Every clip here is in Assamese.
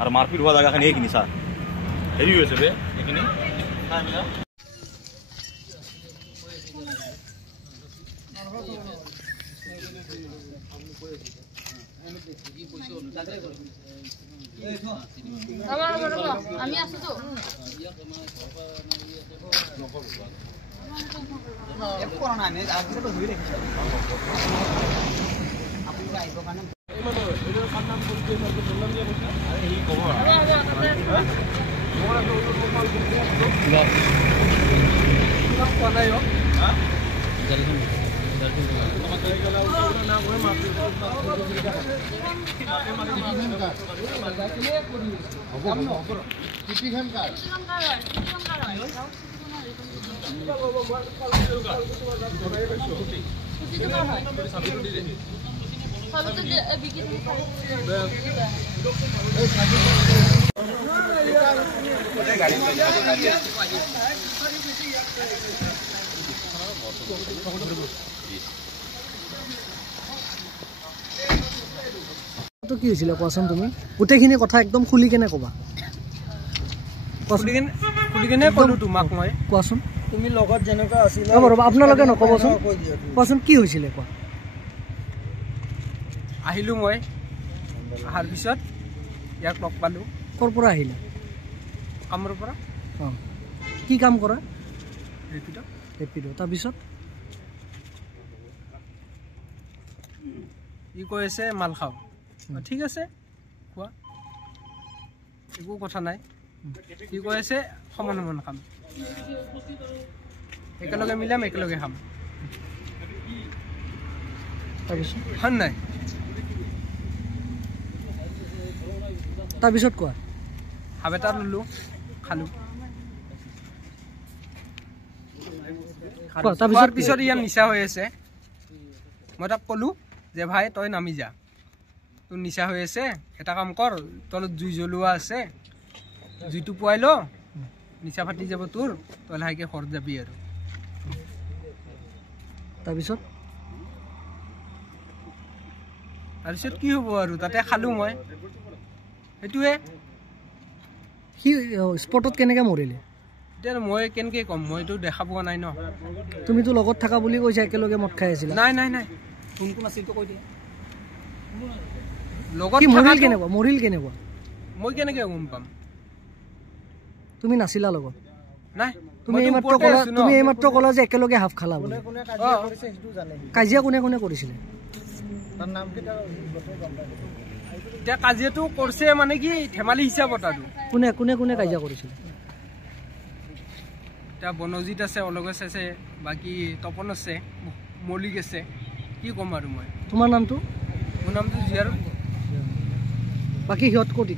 আৰ মাৰপিট হওয়া জায়গা এখানে এইখিনি স্যাৰ হেৰি হৈছে বে এইখিনি চাই মিলা আমি আছো তো এক করোনা নেই আজকে তো ধুই রেখেছি আপনি আইবো কারণ এর নাম বলতে আমাকে বললাম যে আরে এই খবর মোরা তো লোকাল সব কোনায় হ্যাঁ জলদি আমাদের গলা উঠে না ওই মাপে টিপি খান কার তো কি হৈছিল কোৱাচোন তুমি গোটেইখিনি কথা একদম খুলি কেনে ক'বা খুলি কেনে ক'লো তোমাক মই কোৱাচোন তুমি লগত যেনেকুৱা আছিলা ৰ'বা আপোনালোকে নক'বচোন কোৱাচোন কি হৈছিলে কোৱা আহিলোঁ মই অহাৰ পিছত ইয়াক লগ পালোঁ ক'ৰ পৰা আহিলা কামৰ পৰা অঁ কি কাম কৰা ৰেপিড' তাৰপিছত ই কৈ আছে মাল খাওঁ ঠিক আছে খোৱা একো কথা নাই ই কৈ আছে সমান সমান খাম একেলগে মিলাম একেলগে খাম তাৰপিছত হয় নাই তাৰপিছত কোৱা হাব এটা ল'লোঁ খালোঁ খোৱাৰ পিছত ইয়াৰ নিচা হৈ আছে মই তাক ক'লোঁ যে ভাই তই নামি যা তোৰ নিচা হৈ আছে এটা কাম কৰ তলত জুই জ্বলোৱা আছে জুইটো পুৱাই ল নিচা ফাটি যাব তোৰ তই লাহেকৈ ঘৰত যাবি আৰু তাৰপিছত কি হ'ব আৰু তাতে খালোঁ মই সেইটোৱে সি স্পটত কেনেকৈ মৰিলে এতিয়া মই কেনেকৈ ক'ম মইতো দেখা পোৱা নাই ন তুমিতো লগত থাকা বুলি কৈছা একেলগে মদ খাই আছিলা নাই নাই নাই কোন কোন আছিল তো কৈ দিয়া লগত মৰিল কেনেকুৱা মই কেনেকৈ গম পাম তুমি নাছিলা লগত নাই তুমি এইমাত্ৰ ক'লা যে একেলগে হাফ খালা বুলি কাজিয়া কোনে কোনে কৰিছিলে এতিয়া কাজিয়াটো কৰিছে মানে কি ধেমালি হিচাপত আৰু কোনে কোনে কোনে কাজিয়া কৰিছিলে এতিয়া বনজিত আছে অলগেশ আছে বাকী তপন আছে মলিক আছে কি ক'ম আৰু মই তোমাৰ নামটো মোৰ নামটো জিয়াৰ বাকী সিহঁত ক'ত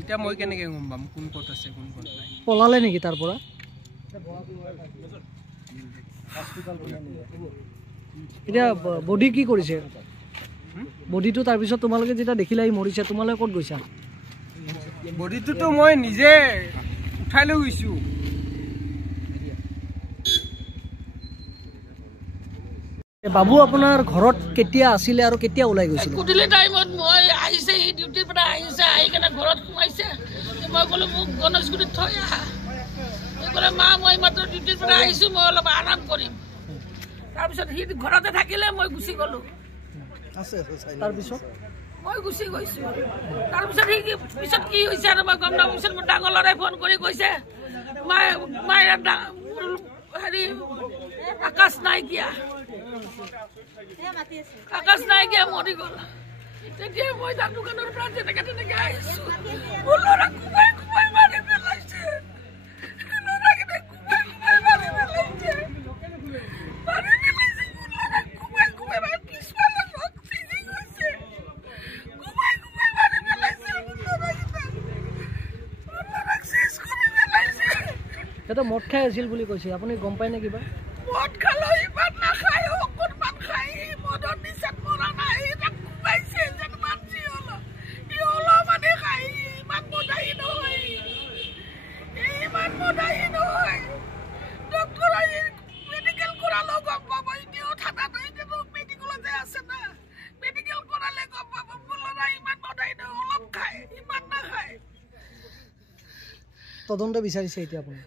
এতিয়া মই কেনেকৈ গম পাম কোন ক'ত আছে কোন ক'ত নাই পলালে নেকি তাৰ পৰা এতিয়া বডি কি কৰিছে বডিটো তাৰপিছত তোমালোকে যেতিয়া দেখিলা ই মৰিছে তোমালোকে ক'ত গৈছা বডিটোতো মই নিজে উঠাই লৈ গৈছোঁ বাবু আপোনাৰ ঘৰত কেতিয়া আছিলে আৰু কেতিয়া ওলাই গৈছিল কুটিলি টাইমত মই আহিছে ই ডিউটিৰ পৰা আহিছে আহি কেনে ঘৰত সোমাইছে মই ক'লো মোক গণেশগুৰিত থৈ আহা ক'লে মা মই মাত্ৰ ডিউটিৰ পৰা আহিছোঁ মই অলপ আৰাম কৰিম তাৰপিছত সি ঘৰতে থাকিলে মই গুচি গ'লোঁ তাৰপিছত মই গুচি গৈছোঁ তাৰপিছত সি পিছত কি হৈছে আৰু মই গম নাপাওঁ পিছত মোৰ ডাঙৰ ল'ৰাই ফোন কৰি কৈছে মায়ে হেৰি আকাশ নাইকিয়া মৰি গ'ল তেতিয়া মই তাৰ দোকানৰ পৰা তেনেকে আহিছোঁ মোৰ ল'ৰা কোবাই মাৰি পেলাইছে সেইটো মদ খাই আছিল বুলি কৈছে আপুনি গম পায় নে কিবা মদ খালো ইমান নাখায় অকণমান খাই মদৰ নিচাত মৰা নাই তাক কুবাইছে যেন মানছি মানে খাই ইমান মদাহী নহয় ডক্টৰ আহি মেডিকেল কৰালো গম পাব এতিয়াও থানা নাই মেডিকেলতে আছে না তদন্ত বিচাৰিছে এতিয়া আপুনি